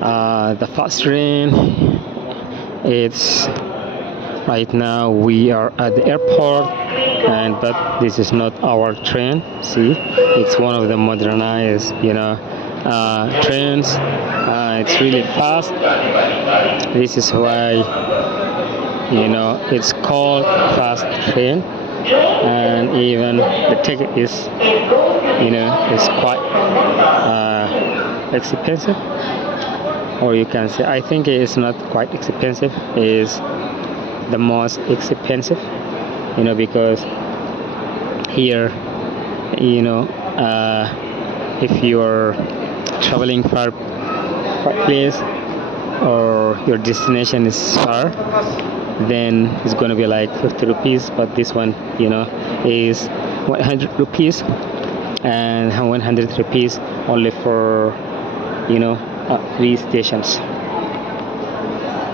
The fast train, it's right now we are at the airport, and but this is not our train. See, it's one of the modernized, trains. It's really fast. This is why it's called fast train, and even the ticket is quite expensive, or you can say I think it is not quite expensive. It is the most expensive, because here, if you are traveling far place, or your destination is far, then it's gonna be like 50 rupees. But this one, is 100 rupees, and 100 rupees only for 3 stations.